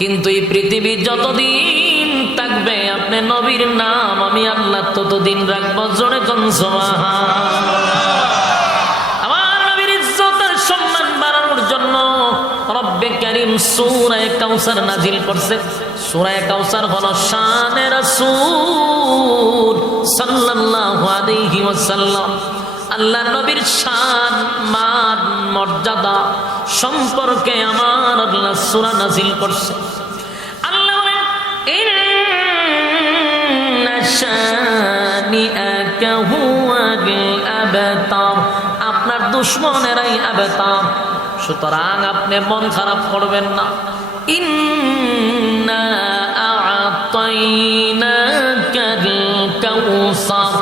কিন্তু এই পৃথিবী যতদিন থাকবে আপনি নবীর নাম আমি আল্লাহ ততদিন রাখবো। জোরে কোন সুবহানাল্লাহ। আমার নবীর ইজ্জত আর সম্মান বাড়ানোর জন্য রব্বে কারীম সূরা কাউসার নাজিল করছে। সূরা কাউসার হলো শানে রাসূল সাল্লাল্লাহু আলাইহি ওয়াসাল্লাম। আল্লাহ নবীর শান মান মর্যাদা সম্পর্কে আমার আল্লাহ সূরা নাজিল করছে। আল্লাহ বলেন ইন্না শানিআকা হুয়াল আবতার, আপনার দুশমনেরাই আবতার। সুতরাং আপনি মন খারাপ করবেন না। ইন্না আ'তাইনাকাল কাউসার,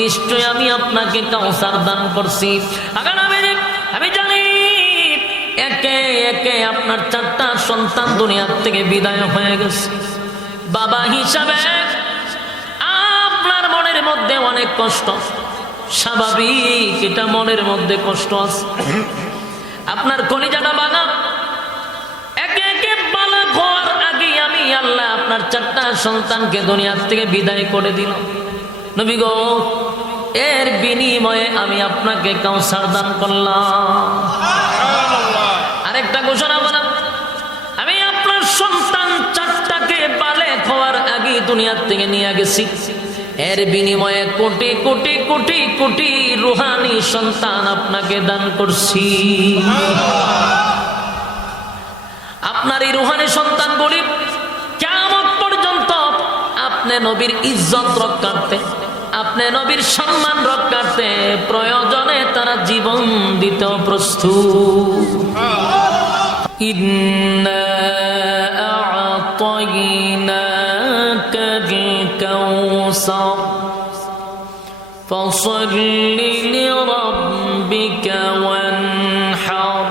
নিশ্চয় আমি আপনাকে কাউসার দান করছি। আগান আমি জানি একে একে আপনার 4টা সন্তান দুনিয়া থেকে বিদায় হয়ে গেছে। বাবা হিসাবে আপনার মনের মধ্যে অনেক কষ্ট, স্বাভাবিক, এটা মনের মধ্যে কষ্ট আছে। আপনার কলিজাটা বানা, একে একে বালা হওয়ার আগে আমি আল্লাহ আপনার 4টা সন্তানকে দুনিয়া থেকে বিদায় করে দিল। নবী গো, এর বিনিময়ে আমি আপনাকে কাউসার দান করলাম। আরেকটা ঘোষণা করা, আমি আপনার সন্তান 4টাকে বালেগ হওয়ার আগে দুনিয়া থেকে নিয়ে গেছি। এর বিনিময়ে কোটি কোটি কোটি কোটি রুহানি সন্তান আপনাকে দান করছি। আপনার এই রুহানি সন্তানগুলি কিয়ামত পর্যন্ত আপনি নবীর ইজ্জত রক্ষার্থে, আপনি নবীর সম্মান রক্ষার্থে প্রয়োজনে তারা জীবন দিতে প্রস্তুত। ইন্না আ'তাইনাকাল কাউসার ফাসাল্লি লিরাব্বিকা ওয়ানহার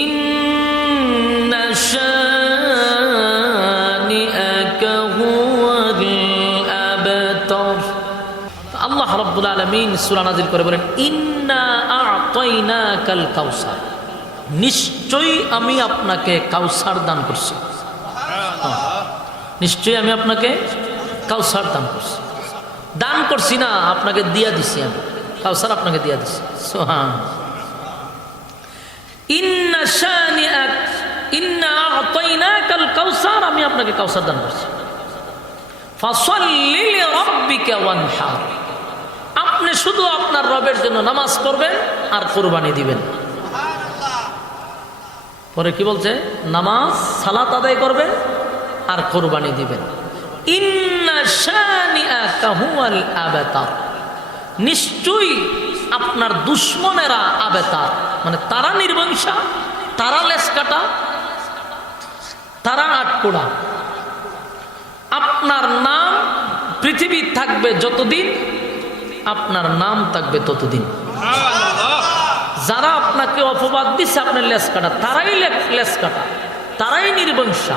ইন্না শানিআকা হুয়াল আবতার। আল্লাহ রাব্বুল আলামিন সূরা নাজিল করে বলেন ইন্না আ'তাইনাকাল কাউসার, নিশ্চয়ই আমি আপনাকে কাউসার দান করছি। নিশ্চয়ই আমি আপনাকে কাউসার দান করছি। দান করছি না, আপনাকে দিয়া দিছি। আমি কাউসার আপনাকে দিয়া দিছি। সুবহানাল্লাহ। ইন্না শানিআক ইন্না আ'তাইনাকাল কাউসার, আমি আপনাকে কাউসার দান করছি। ফাসাল্লি লিরাব্বিকা ওয়ানহার, আপনি শুধু আপনার রবের জন্য নামাজ পড়বেন আর কুরবানি দিবেন। পরে কি বলছে? নামাজ সালাত আদায় করবেন আর কুরবানি দিবেন। ইন্না শানিআকা হুয়াল আবতার, নিশ্চয়ই আপনার দুশমনেরা আবতার, মানে তারা নির্বংশা, তারা লেসকাটা, তারা আটকোড়া। আপনার নাম পৃথিবী থাকবে যতদিন, আপনার নাম থাকবে ততদিন। যারা আপনাকে অপবাদ দিচ্ছে আপনার লেস কাটা, তারাই লেস কাটা, তারাই নির্বংশা,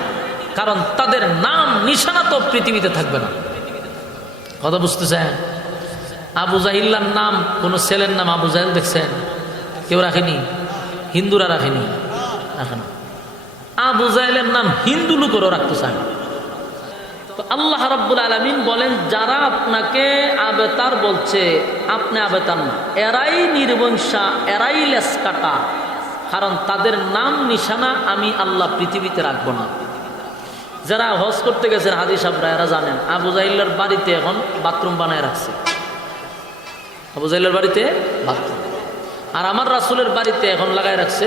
কারণ তাদের নাম নিশানা তো পৃথিবীতে থাকবে না। কথা বুঝতেছেন? আবু জাহিল্লার নাম, কোনো ছেলের নাম আবু জাহেল দেখছেন? কেউ রাখেনি, হিন্দুরা রাখেনি, রাখে না। আবু জাহেলের নাম হিন্দু লোকেরও রাখতে চায়। তো আল্লাহ রাব্বুল আলামিন বলেন যারা আপনাকে আবেতার বলছে, আপনি আবেতার না, এরাই নির্বংশা, এরাই লেস কাটা, কারণ তাদের নাম নিশানা আমি আল্লাহ পৃথিবীতে রাখবো না। যারা হজ করতে গেছেন হাজি সাহেবরা, এরা জানেন আবু জাহিল্লার বাড়িতে এখন বাথরুম বানায় রাখছে। আবু জাহিল্লার বাড়িতে বাথরুম, আর আমার রাসূলের বাড়িতে এখন লাগায় রাখছে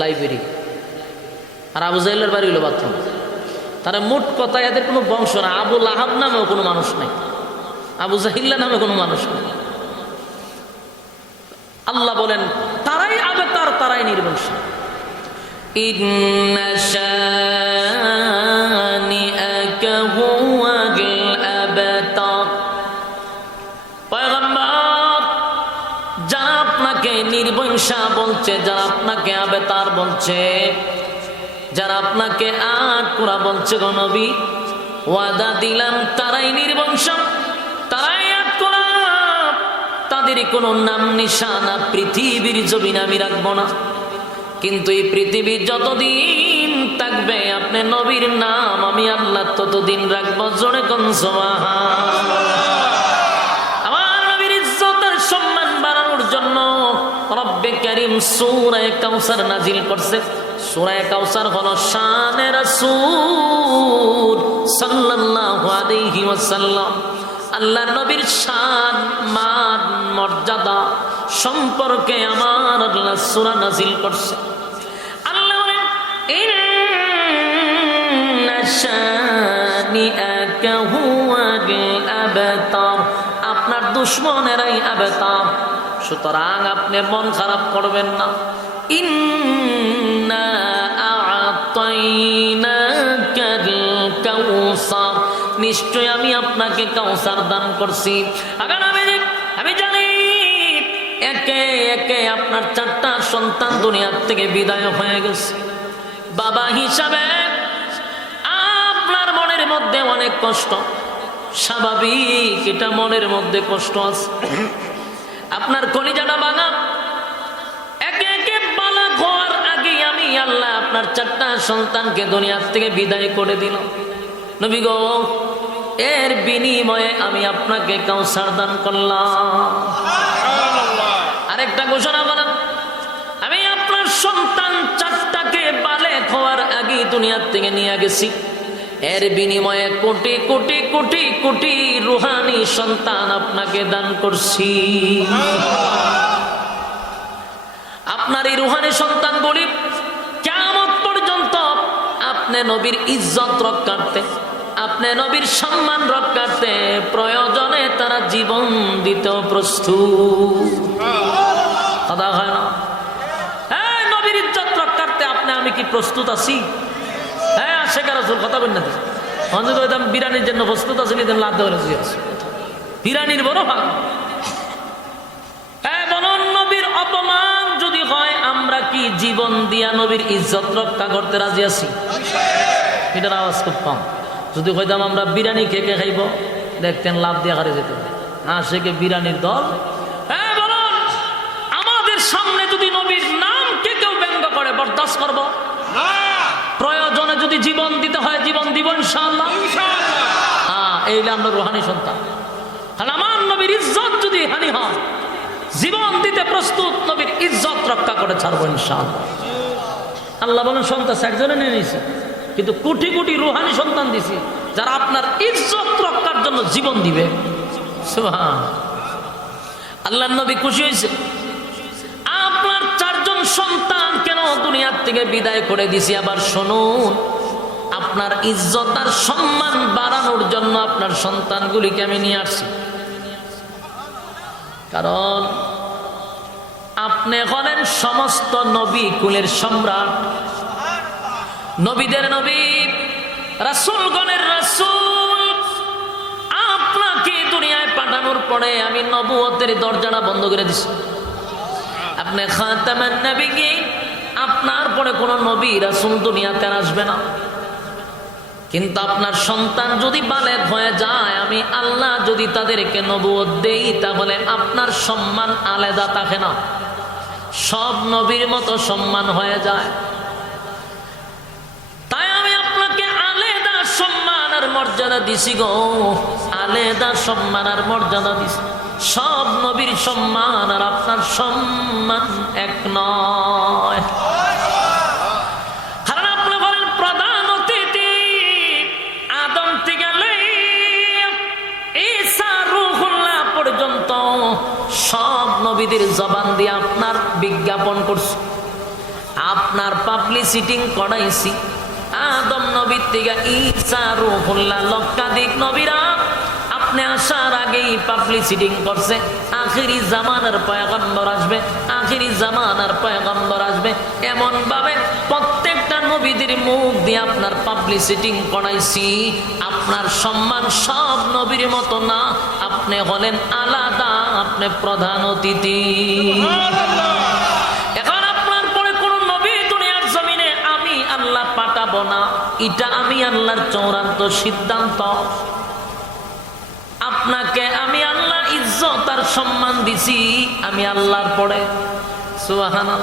লাইব্রেরি, আর আবু জাহিল্লার বাড়ি হলো বাথরুম। তারা মোট কথা এদের কোনো বংশ না। আবু লাহাব নামেও কোনো মানুষ নাই, আবু জাহিল্লা নামে কোনো মানুষ নাই। আল্লাহ বলেন তারাই আবেতার, তারাই নির্বংশ। ইন্না শানিআকা হুয়াল আবতার, পয়গম্বর যারা আপনাকে নির্বংশা বলছে, যারা আপনাকে আবেতার বলছে, যারা আপনাকে আটকোড়া বলছে, গো নবী ওয়াদা দিলাম তারাই নির্বংশ, তারাই আটকোড়া, তাদের কোনো নাম নিশানা পৃথিবীর জমিনে আমি রাখবো না। কিন্তু এই পৃথিবী যতদিন থাকবে আপনি নবীর নাম আমি আল্লাহ ততদিন রাখবো। জোরে কোন সুবহানাল্লাহ। আমার নবীর ইজ্জত আর সম্মান বাড়ানোর জন্য রব্বে কারীম সূরা কাউসার নাজিল করছে। সূরা কাউসার হলো শানে রাসূল সাল্লাল্লাহু আলাইহি ওয়াসাল্লাম। আল্লাহর নবীর শান মান মর্যাদা সম্পর্কে আমার আল্লাহ সূরা নাজিল করছে। আল্লাহ বলেন ইন্না শানিআকা হুয়াল আবতার, আপনার দুশমনেরাই আবতার। সুতরাং আপনি মন খারাপ করবেন না। ইন্না আ'তাইনাকাল কাউসার, নিশ্চয় আমি আপনাকে কাউসার দান করছি। আগার আমি জানি একে একে আপনার 4টা সন্তান দুনিয়ার থেকে বিদায় হয়ে গেছে। বাবা হিসাবে আপনার মনের মধ্যে অনেক কষ্ট, স্বাভাবিক, এটা মনের মধ্যে কষ্ট আছে। আপনার কলিজাটা ভাঙা। একে একে বালক হওয়ার আগে আমি আল্লাহ আপনার 4টা সন্তানকে দুনিয়ার থেকে বিদায় করে দিল। নবী গো, এর বিনিময়ে আমি আপনাকে কাউসার দান করলাম। আরেকটা ঘোষণা করেন, আমি আপনার সন্তান 4টাকে বালেক হওয়ার আগে দুনিয়ার থেকে নিয়ে গেছি। এর বিনিময়ে কোটি কোটি কোটি কোটি রুহানি সন্তান আপনাকে দান করছি। আপনার এই রুহানি সন্তানগুলি কিয়ামত পর্যন্ত আপনি নবীর ইজ্জত রক্ষার্থে, আপনি নবীর সম্মান রক্ষার্থে প্রয়োজনে তারা জীবন দিতেও প্রস্তুত। কথা হয় না? হ্যাঁ, নবীর ইজ্জত রক্ষার্থে আপনি আমি কি প্রস্তুত আছি? হ্যাঁ, আশেখ রাসূল কথা বলেন না। বিরানির জন্য প্রস্তুত আছি, লাভ দেওয়া বিরানির বড় ভাগ। হ্যাঁ, বলুন, নবীর অপমান যদি হয় আমরা কি জীবন দিয়া নবীর ইজ্জত রক্ষা করতে রাজি আছি? এটার আওয়াজ খুব কম। যদি কইতাম আমরা বিরানি খেয়ে খাইব, দেখতেন লাভ দিয়ে হারে যেত। আশেকে বিরানির দল। হ্যাঁ, বলুন, আমাদের সামনে যদি নবীর নাম কে কেউ ব্যঙ্গ করে বরদাস্ত করবো? প্রয়োজনে যদি জীবন দিতে হয় জীবন দিব ইনশাআল্লাহ। হ্যাঁ, এইটা আমরা রুহানি সন্তান। আর আমার নবীর ইজ্জত যদি হানি হয় জীবন দিতে প্রস্তুত, নবীর ইজ্জত রক্ষা করে ছাড়বো ইনশাআল্লাহ। আল্লাহ বলেন সন্তান একজনে নিয়ে নিয়েছে, কিন্তু কোটি কোটি রুহানি সন্তান দিছি যারা আপনার ইজ্জত রক্ষার জন্য জীবন দিবে। সুবহান আল্লাহর নবী খুশি হয়েছে। আপনার 4জন সন্তান কেন দুনিয়ার থেকে বিদায় করে দিছি? আবার শুনুন, আপনার ইজ্জত আর সম্মান বাড়ানোর জন্য আপনার সন্তানগুলিকে আমি নিয়ে আসছি। কারণ আপনি হলেন সমস্ত নবী কুলের সম্রাট, নবীদের নবী, রাসূলগণের রাসূল। আপনাকে দুনিয়ায় পাঠানোর পরে আমি নবুয়তের দরজাটা বন্ধ করে দিছি। আপনি খাতামান নবিয়্যিন, আপনার পরে কোনো নবী রাসূল দুনিয়াতে আসবে না। কিন্তু আপনার সন্তান যদি বালেগ হয়ে যায়, আমি আল্লাহ যদি তাদেরকে নবুয়ত দেই, তাহলে আপনার সম্মান আলাদা থাকে না, সব নবীর মতো সম্মান হয়ে যায়। তাই আমি আপনাকে আলাদা সম্মান আর মর্যাদা দিছি গো, আলাদা সম্মান আর মর্যাদা দিছি। সব নবীর সম্মান আর আপনার সম্মান এক নয়। কারণ আপনি বলেন প্রধান অতিথি আদম থেকে ঈসা রূহুল্লাহ পর্যন্ত সব নবীদের জবান দিয়ে আপনার বিজ্ঞাপন করছি, আপনার পাবলিসিটিং করাইছি। আদম নবীর থেকে ঈসা রূহুল্লাহ লক্ষাধিক নবীরা আপনি আসার আগেই পাবলিসিটিং করছে। আখিরি জামানার পয়গম্বর আসবে, আখিরি জামানার পয়গম্বর আসবে, এমন ভাবে প্রত্যেকটা নবীদের মুখ দিয়ে আপনার পাবলিসিটিং করাইছি। আপনার সম্মান সব নবীর মতো না, আপনি হলেন আলাদা, আপনি প্রধান অতিথি। এখন আপনার পরে কোন নবী দুনিয়ার জমিনে আমি আল্লাহ পাঠাবো না, এটা আমি আল্লাহর চূড়ান্ত সিদ্ধান্ত। আপনাকে আমি আল্লাহ ইজ্জত আর সম্মান দিছি, আমি আল্লাহর পরে। সুবহানাল্লাহ।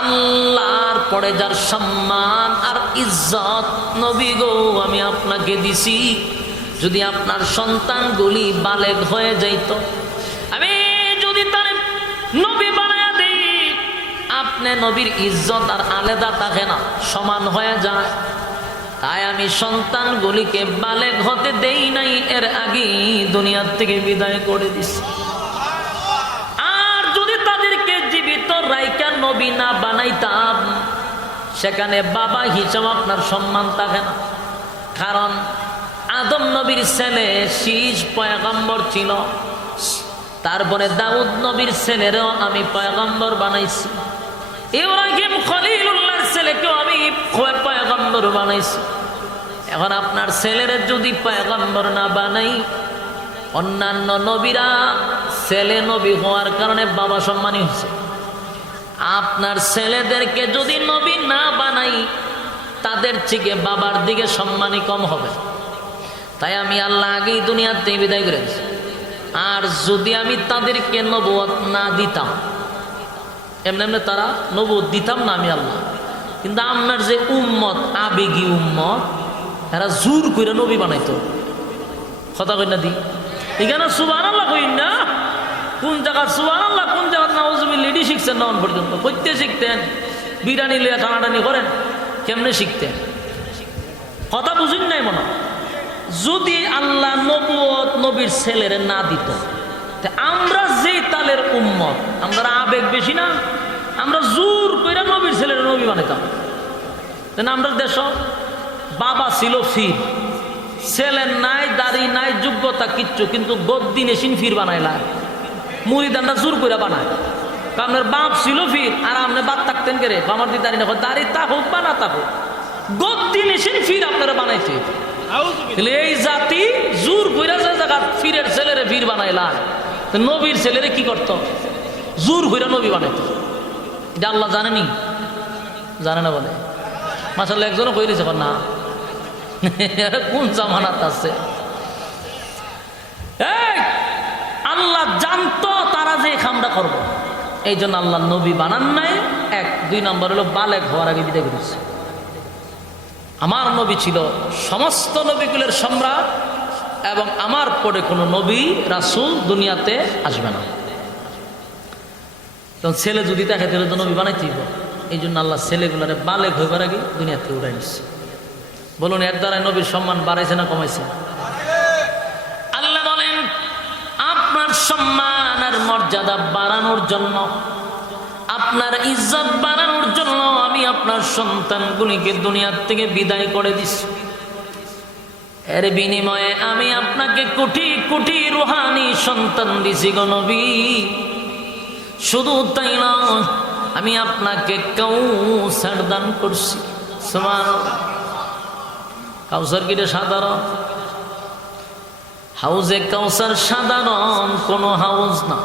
আল্লাহর পরে যার সম্মান আর ইজ্জত, নবী গো আমি আপনাকে দিছি, যদি আপনার সন্তানগুলি বালেগ হয়ে যাইত, আমি যদি তার নবী বানায়া দেই, আপনি নবীর ইজ্জত আর আলাদা থাকে না, সমান হয়ে যায়। তাই আমি সন্তানগুলিকে বালেগ হতে দেই নাই, এর আগে দুনিয়ার থেকে বিদায় করে দিছি। আর যদি তাদেরকে জীবিত রাইকা নবী না বানাইতাম, সেখানে বাবা হিসাবে আপনার সম্মান থাকে না। কারণ আদম নবীর ছেলে শীষ পয়গম্বর ছিল, তারপরে দাউদ নবীর ছেলেরও আমি পয়গম্বর বানাইছি, ইব্রাহিম খলিলুল্লাহর ছেলেকেও আমি পয়গম্বর বানাইছি। এখন আপনার ছেলের যদি পয়গম্বর না বানাই, অন্যান্য নবীরা ছেলে নবী হওয়ার কারণে বাবা সম্মানী হচ্ছে, আপনার ছেলেদেরকে যদি নবী না বানাই, তাদের থেকে বাবার দিকে সম্মানী কম হবে। তাই আমি আল্লাহ আগেই দুনিয়াতে বিদায় করে দিচ্ছি। আর যদি আমি তাদেরকে নবুয়ত না দিতাম, এমনি এমনি তারা নবুয়ত দিতাম না আমি আল্লাহ, কিন্তু আপনার যে উম্মত, আবেগী উম্মত, এরা জোর করে নবী বানাইতো। কথা কই না দি এখানে সুবহানাল্লাহ কই না, কোন জায়গা সুবহানাল্লাহ, কোন জায়গা নাউজুবিল্লাহ, এডি শিখছেন না পর্যন্ত, কইতে শিখতেন, বিরানি লিয়া টানাটানি করেন, কেমনে শিখতেন? কথা বুঝুন নাই মনে। যদি আল্লাহ নবুয়ত নবীর ছেলেরে না দিত, আমরা যে তালের উম্মত, আমরা আবেগ বেশি না, আমরা জোর করে নবীর ছেলের নবী বানাইতাম। আমরা দেশ বাবা ছিল ফির, ছেলের নাই, দাড়ি নাই, যোগ্যতা কিচ্ছু, কিন্তু গদ্দি নেশিন ফির বানাইলা, মুরিদানরা জোর করে বানায়। আপনার বাপ ছিল ফির, আর আপনি বাদ থাকতেন কে রে, আমার দি দাড়ি না, দাড়ি তা হোক বা না তা হোক, গদ্দি নেশিন ফির আপনারা বানাইছে। এই জাতি জোর কইরা যে জায়গা ফিরের ছেলেরে ফির বানাইলা, নবীর ছেলেরে কি করত? জোর কইরা নবী বানাইত। এটা আল্লাহ জানেনি? জানে না বলে মাশাআল্লাহ, একজনও কই দিয়েছে না, কোন জামানাত আছে? আল্লাহ জানতো তারা যে কামটা করবো, এই জন্য আল্লাহ নবী বানান নাই। এক, দুই নম্বর হলো বালেগ হওয়ার আগে বিদায় করেছে। আমার নবী ছিল সমস্ত নবীগুলোর সম্রাট, এবং আমার পরে কোনো নবী রাসূল দুনিয়াতে আসবে না। তখন ছেলে যদি তাকে তাহলে তো নবী বানাইতেই হবে। এই জন্য আল্লাহ ছেলেগুলারে বালেগ হইবার আগে দুনিয়াতে উঠাই নিচ্ছে। বলুন এর দ্বারা নবীর সম্মান বাড়াইছে না কমাইছে? আল্লাহ বলেন আপনার সম্মান আর মর্যাদা বাড়ানোর জন্য, আপনার ইজ্জত বাড়ানোর জন্য আমি আপনার সন্তানগুলিকে দুনিয়ার থেকে বিদায় করে দিচ্ছি। এর বিনিময়ে আমি আপনাকে কোটি কোটি রুহানি সন্তান দিছি গো নবী। শুধু তাই নয়, আমি আপনাকে কাউসার দান করছি। সুবহানাল্লাহ। কাউসার কি সাধারণ হাউজে কাউসার? সাধারণ কোনো হাউজ না।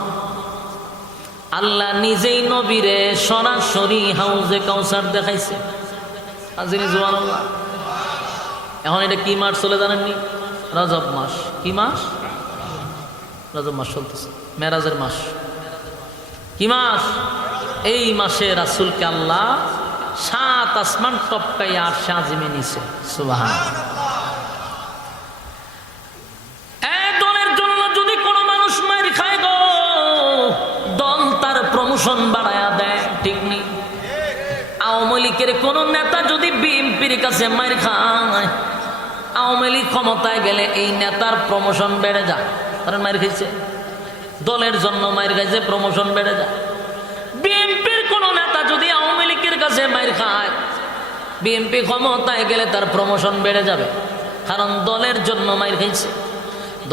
আল্লাহ নিজেই নবীরে সরাসরি হাউজে কাউসার দেখাইছে। সুবহানাল্লাহ। এখন এটা কি মাস চলে জানেননি? রজব মাস। কি মাস? রজব মাস চলতেছে, মেরাজের মাস। কি মাস? এই মাসে রাসূলকে আল্লাহ 7 আসমান টপকাই আর সাজিমে নিছে। সুবহানাল্লাহ। দলের জন্য যদি কোনো মানুষ মার খায় গো, দল তার প্রমোশন বাড়ায়া দেয়, ঠিক নেই? আওয়ামী লীগের কোন নেতা যদি বিএনপির কাছে মার খায়, আওয়ামী লীগ ক্ষমতায় গেলে এই নেতার প্রমোশন বেড়ে যায়। কারণ মার খাইছে, দলের জন্য মার খাইছে, প্রমোশন বেড়ে যায়। বিএনপির কোন নেতা যদি আওয়ামী লীগের কাছে মার খায়, বিএনপি ক্ষমতায় গেলে তার প্রমোশন বেড়ে যাবে, কারণ দলের জন্য মার খাইছে।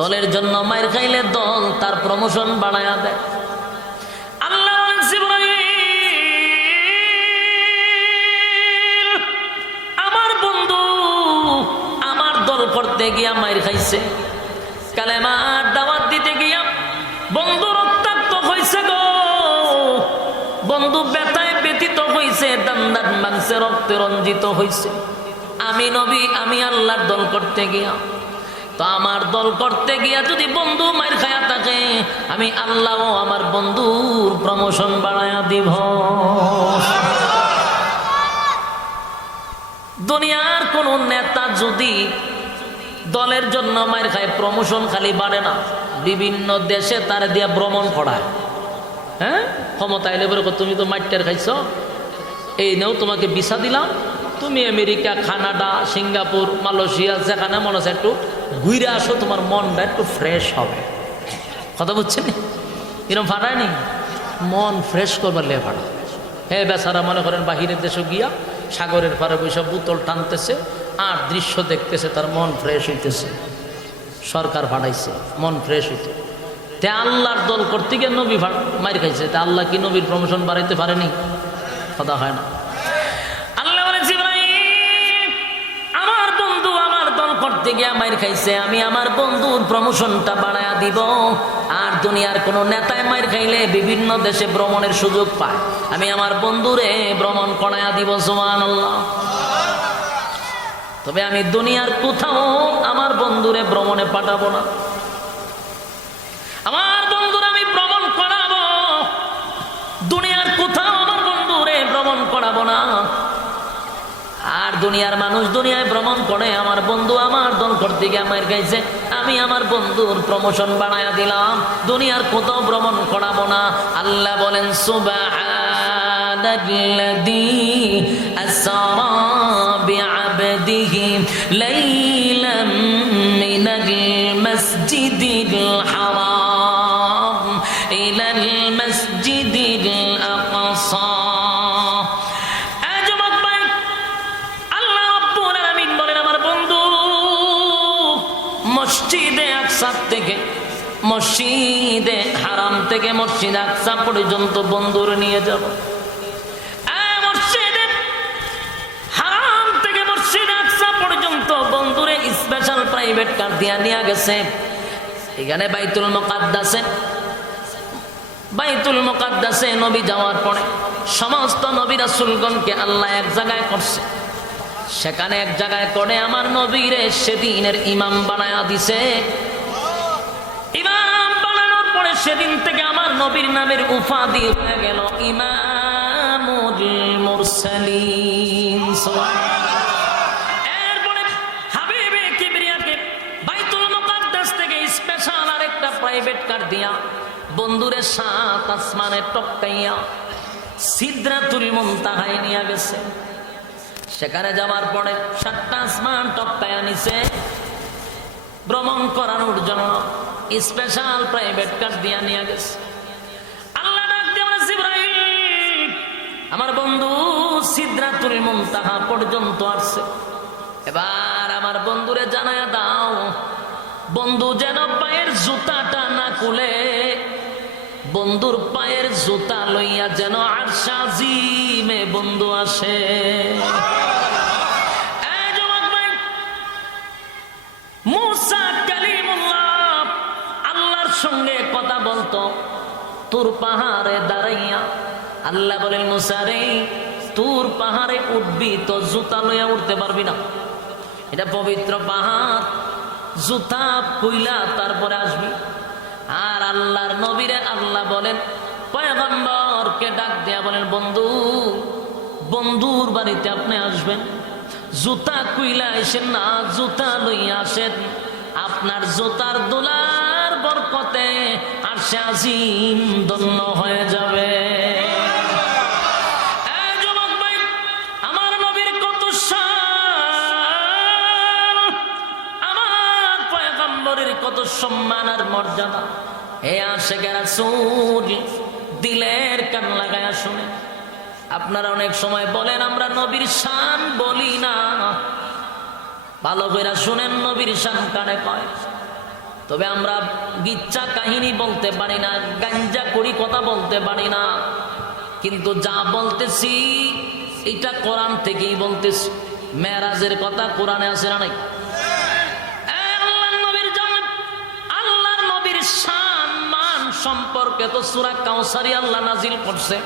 দলের জন্য মার খাইলে দল তার প্রমোশন বাড়ায়া দেয়। আল্লাহ আমার বন্ধু আমার দল করতে গিয়া মার খাইছে, কালেমার দাওয়াত দিতে গিয়া বন্ধু রক্তাক্ত হয়েছে গো, বন্ধু ব্যথায় ব্যথিত হয়েছে, দান্দান মাংসে রক্তে রঞ্জিত হয়েছে। আমি নবী, আমি আল্লাহর দল করতে গিয়া, তো আমার দল করতে গিয়া যদি বন্ধু মার খায়া থাকে, আমি আল্লাহ আমার বন্ধুর প্রমোশন বাড়ায়া দিব। দুনিয়ার কোন নেতা যদি দলের জন্য মার খায়, প্রমোশন খালি বাড়ে না, বিভিন্ন দেশে তার দিয়ে ভ্রমণ করায়। হ্যাঁ, ক্ষমতা এলে বলে তুমি তো মাইটের খাইছ, এই নেও তোমাকে ভিসা দিলাম, তুমি আমেরিকা, কানাডা, সিঙ্গাপুর, মালয়েশিয়া যেখানে মনে হচ্ছে একটু ঘুরে আসো, তোমার মনটা একটু ফ্রেশ হবে। কথা বুঝছেন? এরকম ফাটায়নি, মন ফ্রেশ করবার লে ফাটা। হ্যাঁ, বেচারা মনে করেন বাহিরের দেশে গিয়া সাগরের পারে বৈশা বোতল টানতেছে আর দৃশ্য দেখতেছে, তার মন ফ্রেশ হইতেছে। সরকার ফাটাইছে, মন ফ্রেশ হইতে। তে আল্লাহর দল করতে গিয়ে নবী মার খাইছে, তা আল্লাহ কি নবীর প্রমোশন বাড়াইতে পারেনি? কথা হয় না। আল্লাহ বলে জিবরাইল, আমার বন্ধু আমার দল করতে গিয়ে মার খাইছে, আমি আমার বন্ধুর প্রমোশনটা বাড়ায়া দিব। আর দুনিয়ার কোন নেতায় মার খাইলে বিভিন্ন দেশে ভ্রমণের সুযোগ পায়, আমি আমার বন্ধুরে ভ্রমণ করায়া দিব। সুবহানাল্লাহ। তবে আমি দুনিয়ার কোথাও আমার বন্ধুরে ভ্রমণে পাঠাবো না। আমার বন্ধুরা আমি ভ্রমণ করাবো, দুনিয়ার কোথাও আমার বন্ধুরে ভ্রমণ করাবো না। আর দুনিয়ার মানুষ দুনিয়ায় ভ্রমণ করে, আমার বন্ধু আমার দল করতে গিয়ে আমার গাইছে, আমি আমার বন্ধুর প্রমোশন বানায়া দিলাম, দুনিয়ার কোথাও ভ্রমণ করাবো না। আল্লাহ বলেন সুবহানাল্লাযী আসরা বিআবদিহি লাইলাম মিনাল মাসজিদিল হারাম ইলাল মাসজিদিল আকসা। মসজিদে আকসা থেকে, মসজিদে হারাম থেকে মসজিদে আকসা পর্যন্ত বন্ধুর নিয়ে যাব। মসজিদে হারাম থেকে মসজিদে আকসা পর্যন্ত বন্ধুরে স্পেশাল প্রাইভেট কার দিয়া নিয়ে গেছে। এখানে বাইতুল মুকাদ্দাসে নবী যাওয়ার পরে সমস্ত নবী রাসূলগণকে আল্লাহ এক জায়গায় করছে, সেখানে এক জায়গায় করে আমার নবীরে সেদিনের ইমাম বানায়া দিছে। ইমাম বানানোর পরে সেদিন থেকে আমার নবীর নামের উপাধি হয়ে গেল ইমামুল মুরসালিন। এরপরে হাবিবে কিবরিয়াকে বাইতুল মুকাদ্দাস থেকে স্পেশাল আরেকটা প্রাইভেট কার দিয়া বন্ধুরে 7 আসমানে টপকাইয়া সিদরাতুল মুনতাহায় নিয়ে গেছে। সেখানে যাওয়ার পরে 7টা আসমান টপকায়া নিছে, ভ্রমণ করানোর জন্য স্পেশাল প্রাইভেট কার দিয়া নিয়ে গেছে। আল্লাহ ডাক দিয়ে বলে, জিবরাইল আমার বন্ধু সিদরাতুল মুনতাহা পর্যন্ত আসছে, এবার আমার বন্ধুরে জানায়া দাও, বন্ধু যেন পায়ের জুতাটা না খুলে, বন্ধুর পায়ের জুতা লইয়া যেন আরশ আজিমে বন্ধু আসে। মুসা কালিমুল্লাহ আল্লাহর সঙ্গে কথা বলতো তুর পাহাড়ে দাঁড়াইয়া। আল্লাহ বলেন, মুসা রে, তুর পাহাড়ে উঠবি তো জুতা লইয়া উঠতে পারবি না, এটা পবিত্র পাহাড়, জুতা কইলা তারপরে আসবি। আর আল্লাহর নবীরে আল্লাহ বলেন, পয়গম্বরকে ডাক দিয়া বলেন, বন্ধুর বাড়িতে আপনি আসবেন, জুতা কুইলা আসেন না, জুতা লইয়া আসেন, আপনার জুতার দোলার বরকতে আরশে আজিম ধন্য হয়ে যাবে। যুবক ভাই, আমার নবীর কত শান, আমার পয়গম্বরের কত সম্মান আর মর্যাদা। হে আশিকে রাসূল, দিলের কান লাগায়া শুনে। আপনারা অনেক সময় বলেন আমরা নবীর শান বলি না, ভালো করে শুনেন নবীর শান কারে কয়। তবে আমরা গিচ্ছা কাহিনী বলতে পারি না, গাঞ্জা করি কথা বলতে পারি না, কিন্তু যা বলতেছি এটা কোরআন থেকেই বলতেছি। মেরাজের কথা কোরআনে আছে না নাই? আল্লাহর নবীর শান মান সম্পর্কে তো সূরা কাউসারী আল্লাহ নাজিল করছে।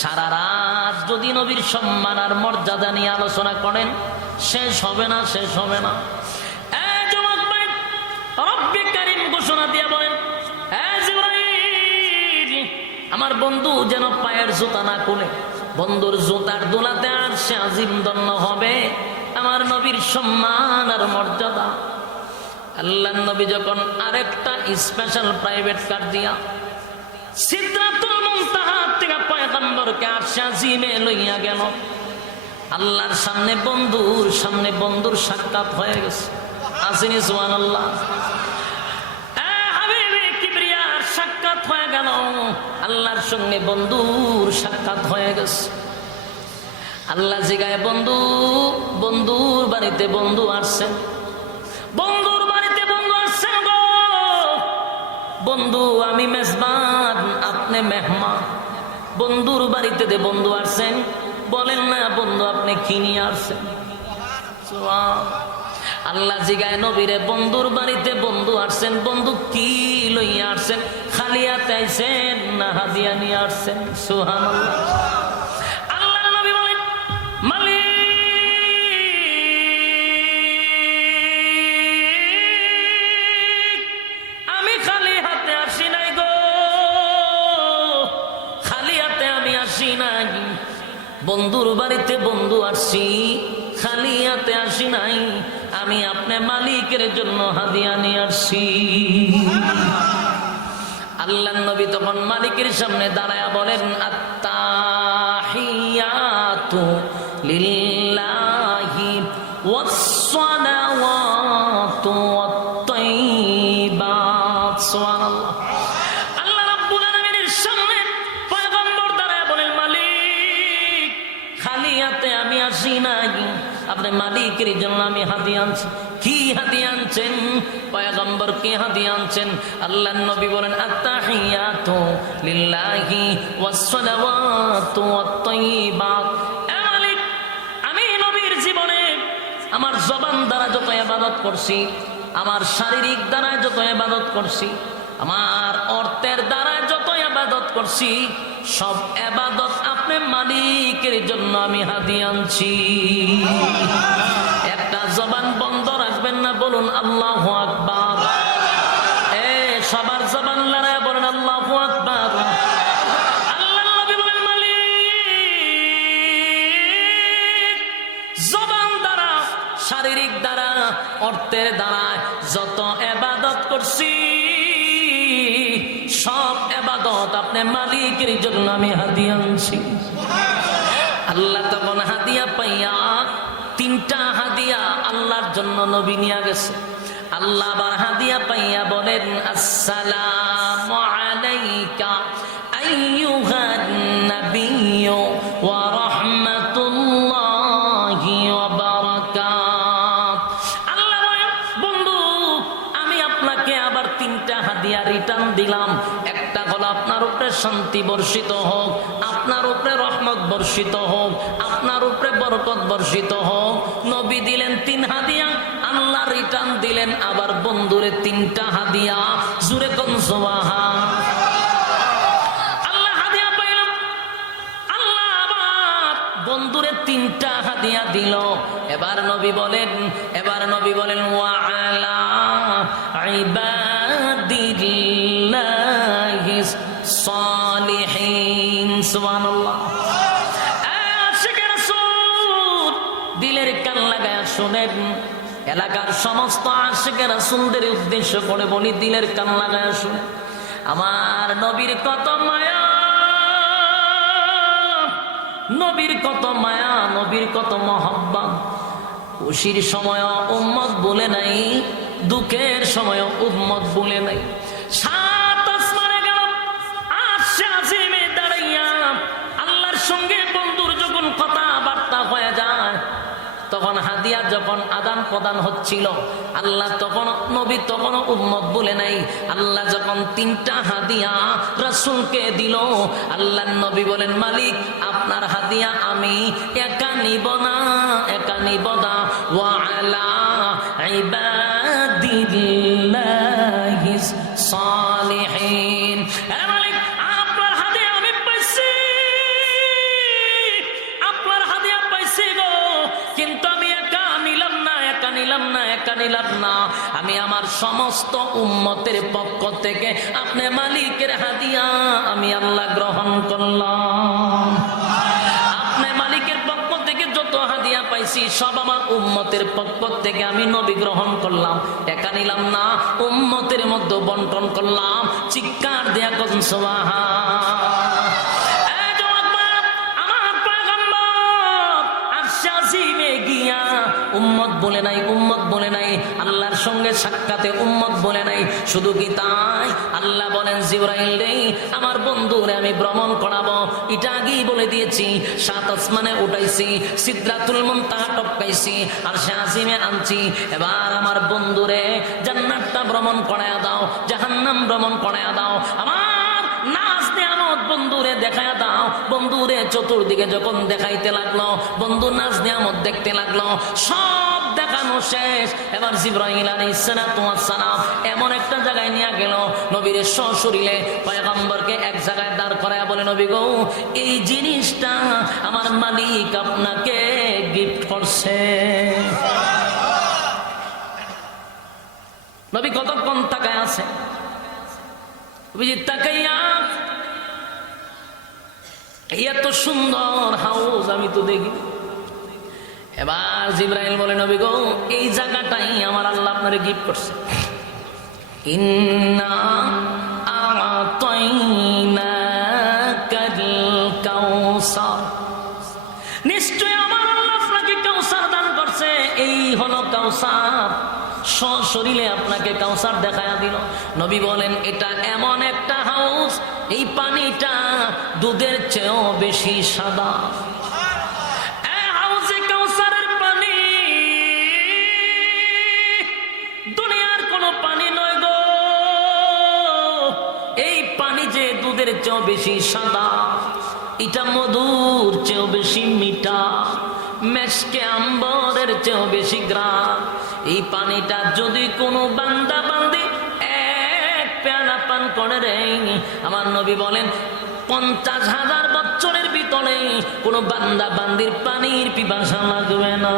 সারা রাত যদি নবীর সম্মান আর মর্যাদা নিয়ে আলোচনা করেন শেষ হবে না, শেষ হবে না। রব্বে কারীম ঘোষণা দিয়ে বলেন, জিবরাইল আমার বন্ধু যেন পায়ের জুতা না খুলে, বন্ধুর জুতার দোলাতে আরশে আজিম ধন্য হবে। আমার নবীর সম্মান আর মর্যাদা। আল্লাহ নবী যখন আরেকটা স্পেশাল প্রাইভেট কার দিয়া সিদরাতুল মুনতাহা থেকে পয়গম্বরকে আরশে আজিমে লইয়া গেল, আল্লাহর সামনে বন্ধুর সাক্ষাৎ হয়ে গেছে। আসেনি সুবহানাল্লাহ। হাবিবে কিবরিয়ার সাক্ষাৎ হয়ে গেল, আল্লাহর সঙ্গে বন্ধুর সাক্ষাৎ হয়ে গেছে। আল্লাহ জিগায় বন্ধুর বাড়িতে বন্ধু আসছেন, বন্ধুর বাড়িতে বন্ধু আসছেন গো বন্ধু, আমি মেজবান, আপনি মেহমান। বন্ধুর বাড়িতে যে বন্ধু আসছেন, বলেন না বন্ধু আপনি কি নিয়ে আসছেন? আল্লাহ জিগায় নবীরে, বন্ধুর বাড়িতে বন্ধু আসছেন, বন্ধু কি লইয়া আসছেন? খালি হাতে আইছেন না হাদিয়া নিয়ে আসছেন? সুবহানাল্লাহ। আল্লাহ নবী বলেন, মালিক আমি খালি হাতে আসি নাই গো, খালি হাতে আমি আসি নাই। বন্ধুর বাড়িতে বন্ধু আসছি, খালি হাতে আসি নাই, আমি আপনার মালিকের জন্য হাদিয়া নিয়ে আসছি। আল্লাহ নবী তখন মালিকের সামনে দাঁড়ায়া বলেন, আত্তাহিয়াতু লিল্লাহি ওয়াস-সালাওয়াতু ওয়াত-তাইয়্যিবাত। সুবহানাল্লাহ। আল্লাহ রাব্বুল আলামিনের সামনে পয়গম্বর দাঁড়ায়া বলেন, মালিক খালি হাতে আমি আসি নাই, আপনি মালিকের জন্য আমি হাদিয়া আনছি। কি হাদিয়া আনছেন? পয়গম্বর কি হাদিয়া আনছেন? আল্লাহ নবী বলেন, আত্তাহিয়াতু লিল্লাহি ওয়াস-সালাওয়াতু ওয়াত-তাইয়্যিবাত। এ মালিক, আমি নবীর জীবনে আমার জবান দ্বারা যত ইবাদত করছি, আমার শারীরিক দ্বারা যত ইবাদত করছি, আমার অর্থের দ্বারা যত ইবাদত করছি, সব ইবাদত আপনি মালিকের জন্য আমি হাদিয়া আনছি। একটা জবান বন্ধ রাখবেন না, বলুন আল্লাহু আকবার। সবার জবান লড়ায় বলেন আল্লাহু আকবার। আল্লাহ নবী বলেন, মালিক জবান দ্বারা, শারীরিক দ্বারা, অর্থের দ্বারা যত ইবাদত করছি, সব ইবাদত আপনি মালিকের জন্য আমি হাদিয়া আনছি। আল্লাহ তখন হাদিয়া পাইয়া, তিনটা হাদিয়া আল্লাহর জন্য নবী নিয়ে গেছে। আল্লাহ আবার হাদিয়া পাইয়া বলেন, আসসালামু আলাইকা আইয়ুহান নাবিয়্যু ওয়া রাহমাতুল্লাহি ওয়া বারাকাত। আল্লাহ বলেন, বন্ধু আমি আপনাকে আবার তিনটা হাদিয়া রিটার্ন দিলাম। একটা হলো আপনার উপরে শান্তি বর্ষিত হোক, আপনার উপরে রহমত বর্ষিত হোক, আপনার উপরে বরকত বর্ষিত হোক। নবী দিলেন তিন হাদিয়া, আল্লাহ রিটার্ন দিলেন আবার বন্ধুরে তিনটা হাদিয়া। জুরে কোন সুবহান। আল্লাহ হাদিয়া পাইলাম, আল্লাহ আবার বন্ধুরে তিনটা হাদিয়া দিল। এবার নবী বলেন ওয়া আলা ইবাদিল্লাহিস সালিহিন। সুবহানাল্লাহ। আশিকে রাসূল দিলের কান লাগায়া শুনেন, এলাকার সমস্ত আশিকে রাসূলদের উদ্দেশ্য করে বলি, দিলের কান লাগায়া শুনেন। আমার নবীর কত মায়া, নবীর কত মায়া, নবীর কত মহব্বত। খুশির সময় উম্মত বলে নাই, দুঃখের সময় উম্মত বলে নাই। সাত আসমানে গেল, আরশে আজিমে দাঁড়াইয়া আল্লাহর সঙ্গে বন্ধুর যখন কথাবার্তা হয়ে যায়, তখন হাদিয়া যখন আদান প্রদান হচ্ছিল, আল্লাহ তখন নবী তখনও উম্মত বলে নাই। আল্লাহ যখন তিনটা হাদিয়া রাসূলকে দিল, আল্লাহ নবী বলেন, মালিক আপনার হাদিয়া আমি একা নিব না, একা নিব না। ওয়া আলা ইবাদিল্লাহিস সালিহিন। হে মালিক আপনার হাদিয়া আমি পাইছি, আপনার হাদিয়া পাইছি গো, কিন্তু আমি একা নিলাম না, একা নিলাম না, একা নিলাম না। আমি আমার সমস্ত উম্মতের পক্ষ থেকে আপনি মালিকের হাদিয়া আমি আল্লাহ গ্রহণ করলাম। আপনি মালিকের পক্ষ থেকে যত হাদিয়া পাইছেন দিছি, সব আমার উম্মতের পক্ষ থেকে আমি নবী গ্রহণ করলাম, একা নিলাম না, উম্মতের মধ্যে বন্টন করলাম। চিৎকার দেয়া কোন সুবহান। উম্মত বলে নাই, উম্মত বলে নাই, আল্লাহর সঙ্গে সাক্ষাতে উম্মত বলে নাই। শুধু কি তাই, আল্লাহ বলেন জিবরাইল রে আমার বন্ধুরে আমি ভ্রমণ করাবো। এটা আগেই বলে দিয়েছি। 7 আসমানে উঠাইছি, সিদরাতুল মুনতাহা টপকাইছি, আর সে আজিমে আনছি। এবার আমার বন্ধুরে জান্নাতটা ভ্রমণ করায়া দাও, জাহান্নাম ভ্রমণ করায়া দাও। আমার নাজ নিয়ামত বন্ধুরে দেখায়া দাও। বন্ধুরে চতুর্দিকে যখন দেখাইতে লাগলো, বন্ধু নাজ নিয়ামত দেখতে লাগলো, সব দেখানো শেষ। এবার জিবরাইল আলাইহিস সালাতু ওয়াস সালাম এমন একটা জায়গায় নিয়ে গেল, নবীর সশরীরে পয়গম্বরকে এক জায়গায় দাঁড় করায়া বলে, নবী গো এই জিনিসটা আমার মালিক আপনাকে গিফট করছে। নবী কতক্ষণ তাকায় আছে, তাকাইয়া এত সুন্দর হাউস আমি তো দেখি। এবার জিবরাইল বলে, নবী গো এই জায়গাটাই আমার আল্লাহ আপনারে গিফট করছে। ইন্না আ'তাইনাকাল কাউসার, নিশ্চয় আমার আল্লাহ আপনাকে কাউসার দান করছে। এই হলো কাউসার। সশরীরে আপনাকে কাউসার দেখায়া দিল। নবী বলেন এটা এমন একটা হাউস, এই পানিটা দুধের চেয়েও বেশি সাদা। হাউসে কাউসারের পানি দুনিয়ার কোনো পানি নয় গো। এই পানি যে দুধের চেয়েও বেশি সাদা, এটা মধুর চেয়েও বেশি মিঠা, মেশকে আম্বরের চেয়েও বেশি গ্রাম। এই পানিটা যদি কোনো বান্দা বান্দি এক পেয়ালা পান করে রে, আমার নবী বলেন 50,000 বছরের ভিতরে কোনো বান্দা বান্দির পানির পিপাসা লাগবে না।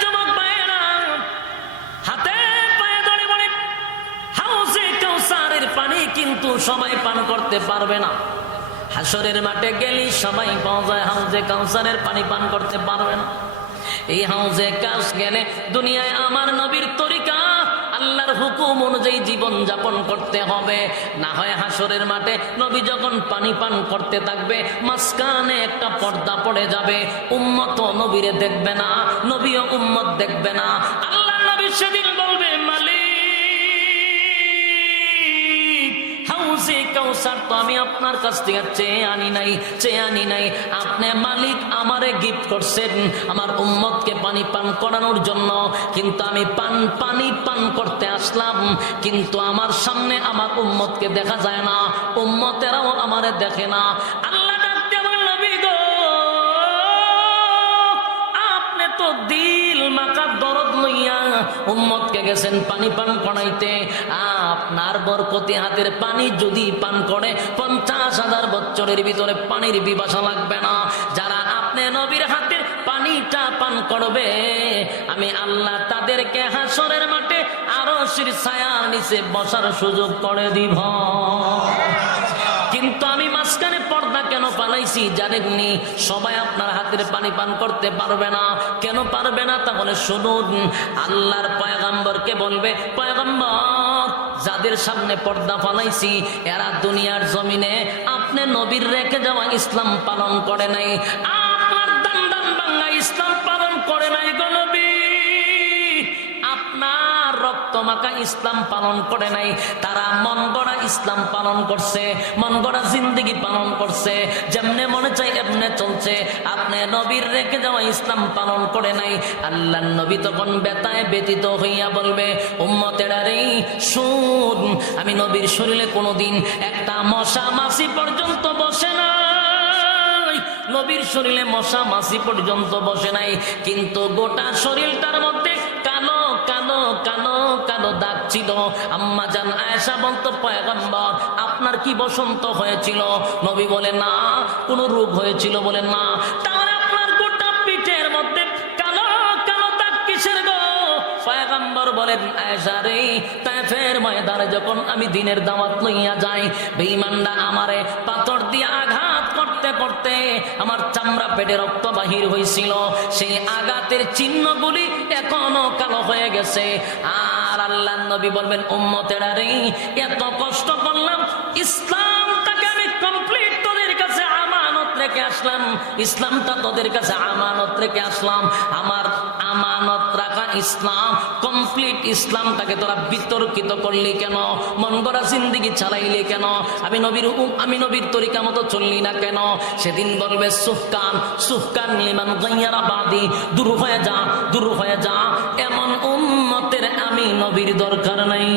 যুবক ভাইয়েরা হাতে পায়ে ধরে বলে, হাউসে কাউসারের পানি কিন্তু সবাই পান করতে পারবে না। হাসরের মাঠে গেলি সবাই পাওয়া যায়, হাউজে কাউসারের পানি পান করতে পারবে না। এই হাউজে কাউস গেলে দুনিয়ায় আমার নবীর তরিকা আল্লাহর হুকুম অনুযায়ী জীবন যাপন করতে হবে, না হয় হাসরের মাঠে নবী যখন পানি পান করতে থাকবে মাঝখানে একটা পর্দা পড়ে যাবে, উম্মত নবীরে দেখবে না, নবীও উম্মত দেখবে না। আল্লাহ নবী সেদিন বলবে, মালিক হাউজে কাউসার তো আমি আপনার কাছ থেকে চেয়ে আনি নাই, আপনি মালিক আমারে গিফট করছেন আমার উম্মতকে পানি পান করানোর জন্য, কিন্তু আমি পানি পান করতে আসলাম, কিন্তু আমার সামনে আমার উম্মতকে দেখা যায় না, উম্মতেরাও আমারে দেখে না। আল্লাহ ডাকতে আমার নবী গো, আপনি তো দিল মাকা দরদ লইয়া উম্মতকে গেছেন পানি পান করাইতে, আপনার বরকতি হাতের পানি যদি পান করে 50,000 বছরের ভিতরে পানির পিপাসা লাগবে না। যারা আপনি নবীর হাতের পানিটা পান করবে, আমি আল্লাহ তাদেরকে হাসরের মাঠে আরশের ছায়ার নিচে বসার সুযোগ করে দিব। কিন্তু আমি মাঝখানে পর্দা কেন পালাইছি জানেননি? সবাই আপনার হাতের পানি পান করতে পারবে না। কেন পারবে না? তাহলে শুনুন, আল্লাহর পয়গম্বরকে বলবে, পয়গম্বর যাদের সামনে পর্দা ফালাইছি এরা দুনিয়ার জমিনে আপনি নবীর রেখে যাওয়া ইসলাম পালন করে নাই, আপনার দান দান বাংলা ইসলাম পালন করে নাই গো নবী, আপনার রক্ত মাখা ইসলাম পালন করে নাই, তারা মন গড়া ইসলাম পালন করছে, মন গড়া জিন্দেগি পালন করছে, যেমনে মনে চাই এমনে চলছে, আপনি নবীর রেখে যাওয়া ইসলাম পালন করে নাই। আল্লাহর নবী তখন বেতায় ব্যতীত হইয়া বলবে, উম্মতেরা রে শুন, আমি নবীর শরীরে কোনোদিন একটা মশা মাছি পর্যন্ত বসে না, নবীর শরীরে মশা মাছি পর্যন্ত বসে নাই, কিন্তু গোটা শরীরটার মধ্যে কালো কালো কালো কালো দাগ ছিল। আম্মা জান আয়েশা বলতো, পয়গম্বর আপনার কি বসন্ত হয়েছিল? নবী বলে না। কোনো রোগ হয়েছিল? বলে না। তাহলে আপনার গোটা পিঠের মধ্যে কালো কালো দাগ কিসের গো? পয়গম্বর বলেন, আয়েশা রে, তায়েফের ময়দানে যখন আমি দিনের দাওয়াত লইয়া যাই, বেঈমানরা আমারে পাথর দিয়ে আঘাত করতে করতে করতে আমার চামড়া পেটে রক্ত বাহির হয়েছিল, সেই আঘাতের চিহ্নগুলি এখনো কালো হয়ে গেছে। আর আল্লাহর নবী বলবেন, উম্মতেরা রে, এত কষ্ট করলাম, ইসলামটাকে আমি কমপ্লিট তোদের কাছে আমানত রেখে আসলাম, ইসলামটা তোদের কাছে আমানত রেখে আসলাম, আমার আমানত রাখা ইসলাম, কমপ্লিট ইসলামটাকে তোরা বিতর্কিত করলি কেন? মন গড়া জিন্দেগি চালাইলি কেন? আমি নবীর তরিকা মতো চললি না কেন? সেদিন বলবে, সুহকান সুহকান লিমান গায়্যারা বাদি, দূর হয়ে যা, দূর হয়ে যা, এমন উম্মতের আমি নবীর দরকার নাই।